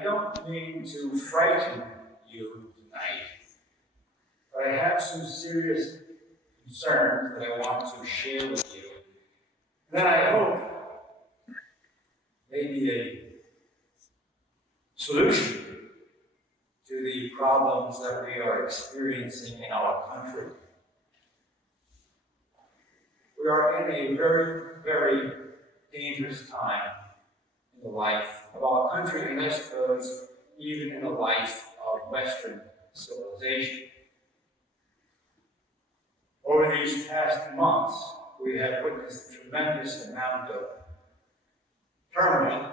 I don't mean to frighten you tonight, but I have some serious concerns that I want to share with you. And then I hope maybe a solution to the problems that we are experiencing in our country. We are in a very, very dangerous time in the life of our country, and I suppose even in the life of Western civilization. Over these past months, we have witnessed a tremendous amount of turmoil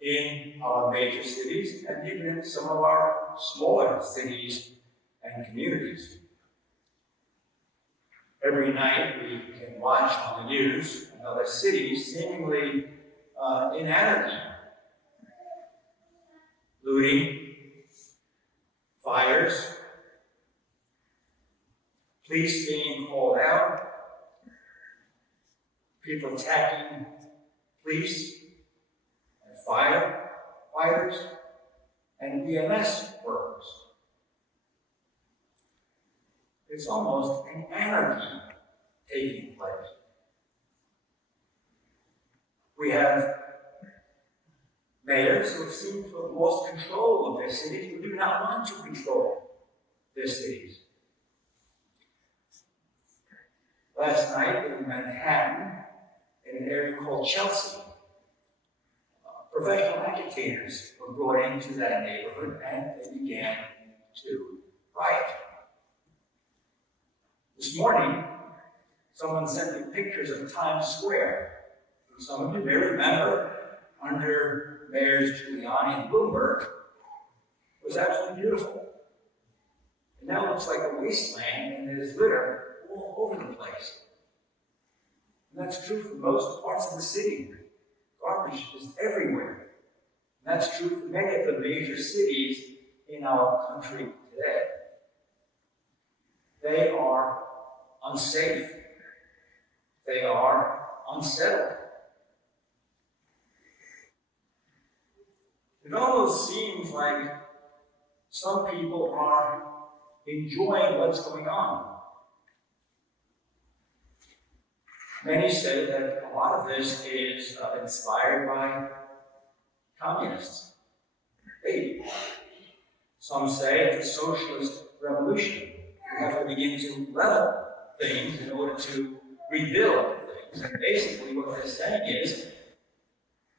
in our major cities and even in some of our smaller cities and communities. Every night we can watch on the news another city seemingly in anarchy. Looting, fires, police being called out, people attacking police and firefighters and EMS workers. It's almost an anarchy taking place. We have mayors who seem to have lost control of their cities, who do not want to control their cities. Last night in Manhattan, in an area called Chelsea, professional agitators were brought into that neighborhood and they began to riot. This morning, someone sent me pictures of Times Square. Some of you may remember, under Mayors Giuliani and Bloomberg, it was absolutely beautiful. It now looks like a wasteland, and there's litter all over the place. And that's true for most parts of the city. Garbage is everywhere. And that's true for many of the major cities in our country today. They are unsafe. They are unsettled. It almost seems like some people are enjoying what's going on. Many say that a lot of this is inspired by communists. Maybe. Some say it's a socialist revolution. We have to begin to level things in order to rebuild things. And basically what they're saying is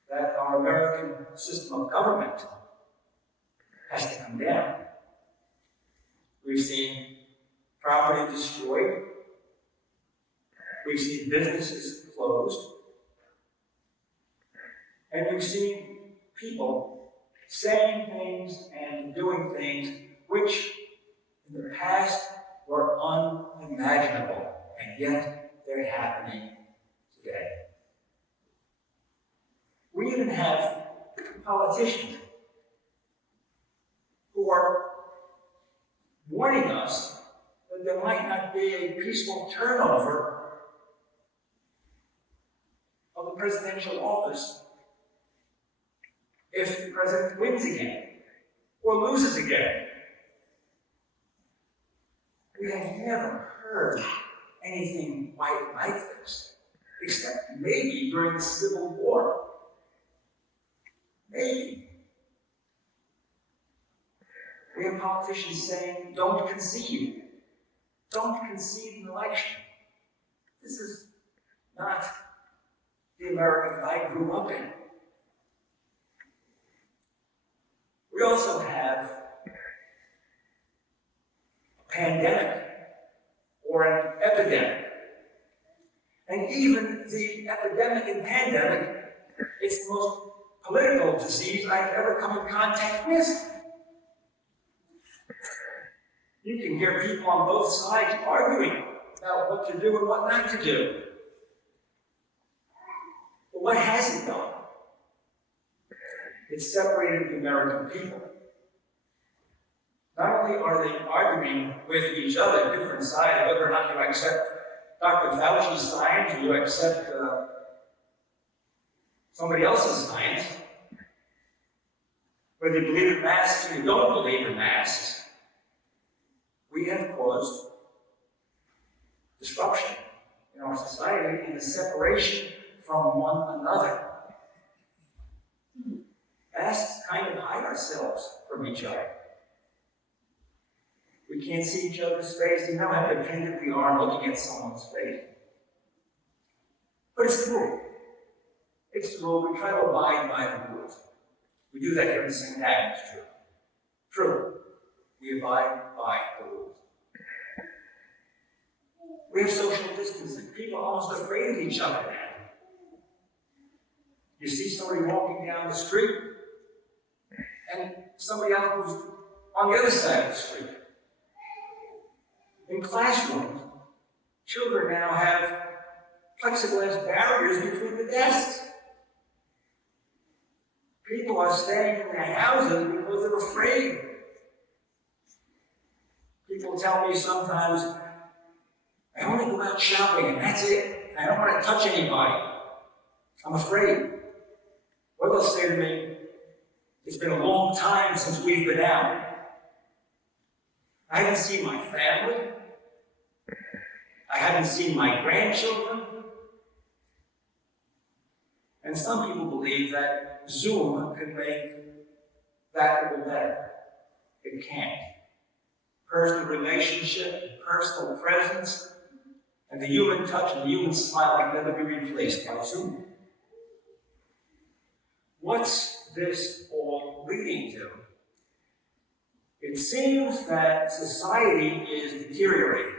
that our American system of government has to come down. We've seen property destroyed. We've seen businesses closed. And we've seen people saying things and doing things which in the past were unimaginable, and yet they're happening today. We even have politicians who are warning us that there might not be a peaceful turnover of the presidential office if the president wins again or loses again. We have never heard anything quite like this, except maybe during the Civil War. Maybe. We have politicians saying, don't concede. Don't concede an election. This is not the America I grew up in. We also have a pandemic or an epidemic. And even the epidemic and pandemic, it's the most political disease I've ever come in contact with. You can hear people on both sides arguing about what to do and what not to do. But what has it done? It's separated the American people. Not only are they arguing with each other, different sides, whether or not you accept Dr. Fauci's science or you accept somebody else's science, whether you believe in masks or you don't believe in masks, we have caused disruption in our society and the separation from one another. Masks kind of hide ourselves from each other. We can't see each other's face. You know how dependent we are looking at someone's face. But it's the rule. It's the rule. We try to abide by the rules. We do that here in St. Agnes, true. True. We abide by the rules. We have social distancing. People are almost afraid of each other now. You see somebody walking down the street, and somebody else who's on the other side of the street. In classrooms, children now have plexiglass barriers between the desks. People are staying in their houses because they're afraid. People tell me sometimes, I only go out shopping and that's it. I don't want to touch anybody. I'm afraid. Or they'll say to me, it's been a long time since we've been out. I haven't seen my family. I haven't seen my grandchildren. And some people believe that Zoom could make that a little better. It can't. Personal relationship, personal presence, and the human touch and the human smile can never be replaced by Zoom. What's this all leading to? It seems that society is deteriorating.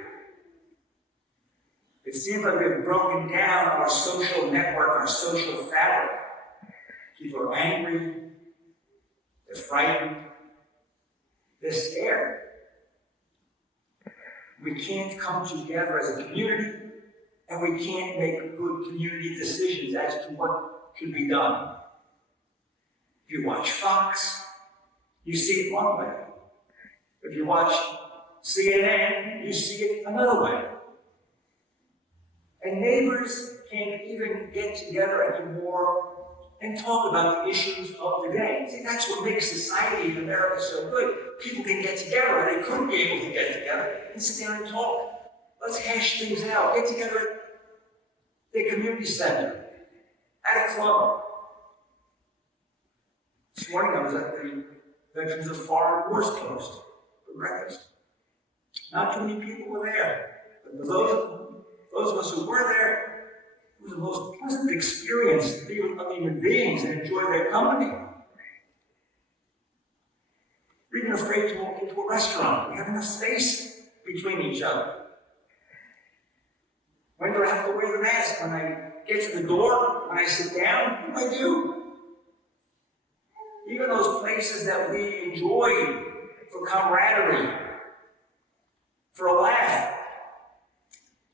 It seems like we've broken down our social network, our social fabric. People are angry, they're frightened, they're scared. We can't come together as a community, and we can't make good community decisions as to what should be done. If you watch Fox, you see it one way. If you watch CNN, you see it another way. And neighbors can't even get together anymore and talk about the issues of the day. See, that's what makes society in America so good. People can get together, they couldn't be able to get together, and sit down and talk. Let's hash things out. Get together at the community center, at a club. This morning I was at the Veterans of Foreign Wars Post for breakfast. Not too many people were there, but those of us who were there, it was the most pleasant experience to be with other human beings and enjoy their company. We're even afraid to walk into a restaurant. We have enough space between each other. When do I have to wear the mask? When I get to the door? When I sit down? What do I do? Even those places that we enjoy for camaraderie, for a laugh,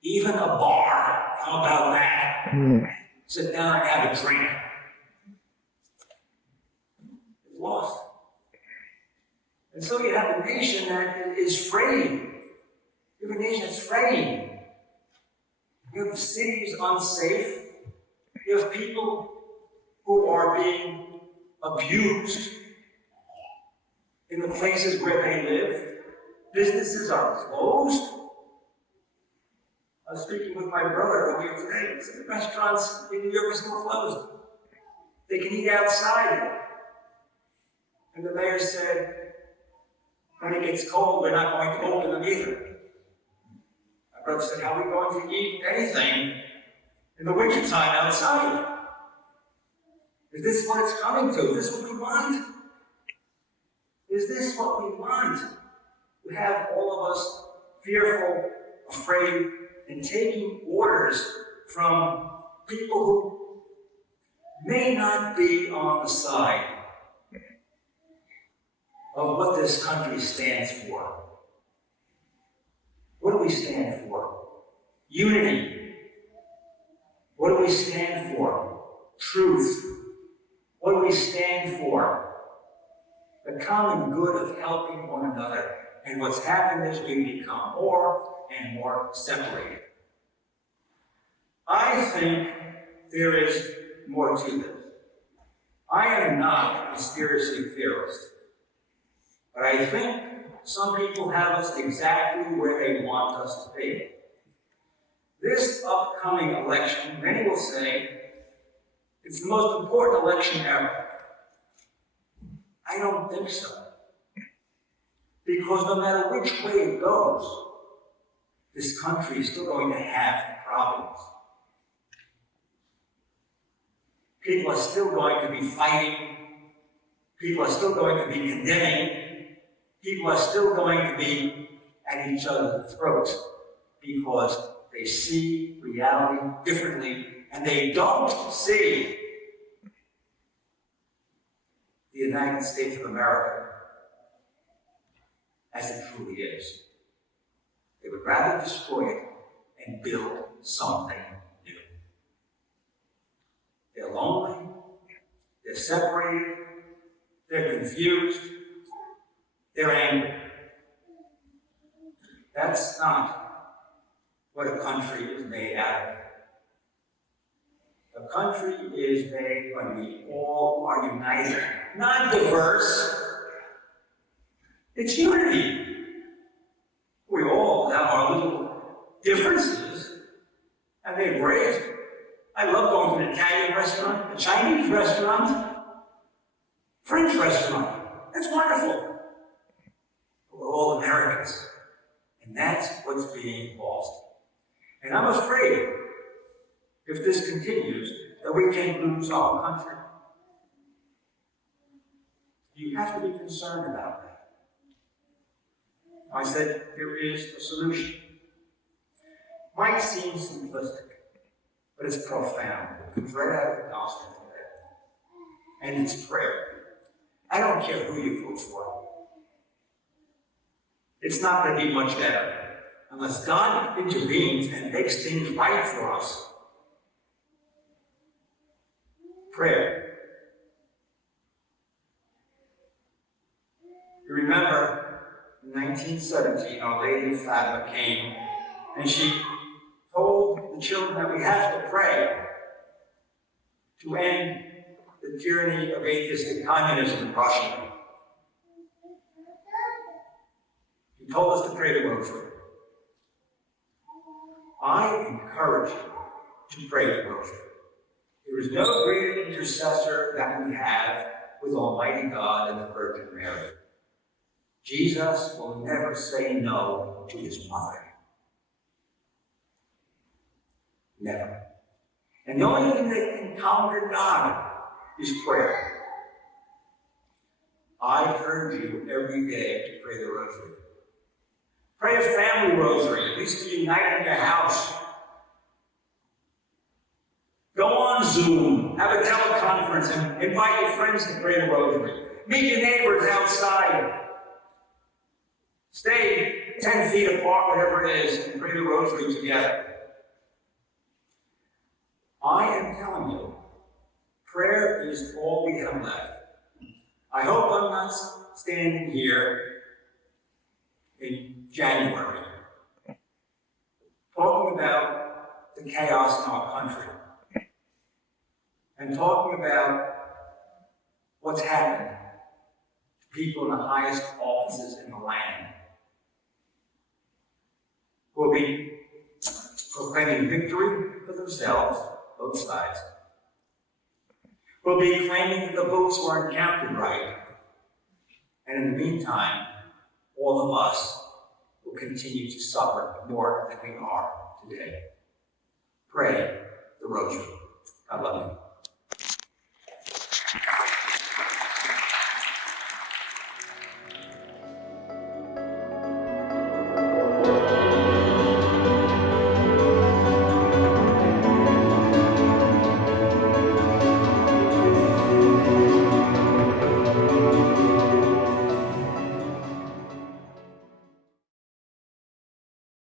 even a bar, how about that? Sit down and have a drink. It's lost. And so you have a nation that is fraying. You have a nation that's fraying. You have cities unsafe. You have people who are being abused in the places where they live. Businesses are closed. I was speaking with my brother earlier today. He said the restaurants in New York are still closed. They can eat outside. And the mayor said, when it gets cold, we're not going to open them either. My brother said, how are we going to eat anything in the wintertime outside? Is this what it's coming to? Is this what we want? Is this what we want? To have all of us fearful, afraid, and taking orders from people who may not be on the side of what this country stands for. What do we stand for? Unity. What do we stand for? Truth. What do we stand for? The common good of helping one another. And what's happened is we become more and more separated. I think there is more to this. I am not a conspiracy theorist, but I think some people have us exactly where they want us to be. This upcoming election, many will say, it's the most important election ever. I don't think so. Because no matter which way it goes, this country is still going to have problems. People are still going to be fighting. People are still going to be condemning. People are still going to be at each other's throats because they see reality differently and they don't see the United States of America as it truly is. They would rather destroy it and build something new. They're lonely, they're separated, they're confused, they're angry. That's not what a country is made out of. A country is made when we all are united, not diverse. It's unity. We all have our little differences, and they're great. I love going to an Italian restaurant, a Chinese restaurant, French restaurant. That's wonderful. But we're all Americans, and that's what's being lost. And I'm afraid, if this continues, that we can lose our country. You have to be concerned about that. I said there is a solution. Might seem simplistic, but it's profound. It comes right out of the gospel today. And it's prayer. I don't care who you vote for. It's not going to be much better unless God intervenes and makes things right for us. Prayer. You remember, in 1917, Our Lady of Fatima came, and she told the children that we have to pray to end the tyranny of atheistic communism in Russia. She told us to pray the rosary. I encourage you to pray the rosary. There is no greater intercessor that we have with Almighty God than the Virgin Mary. Jesus will never say no to his mother. Never. And the only thing that can conquer God is prayer. I urge you every day to pray the rosary. Pray a family rosary, at least to unite in your house. Go on Zoom, have a teleconference, and invite your friends to pray the rosary. Meet your neighbors outside. Stay 10 feet apart, whatever it is, and pray the rosary together. I am telling you, prayer is all we have left. I hope I'm not standing here in January talking about the chaos in our country and talking about what's happened to people in the highest offices in the land who will be proclaiming victory for themselves, both sides, will be claiming that the votes weren't counted right. And in the meantime, all of us will continue to suffer more than we are today. Pray the rosary. God love you.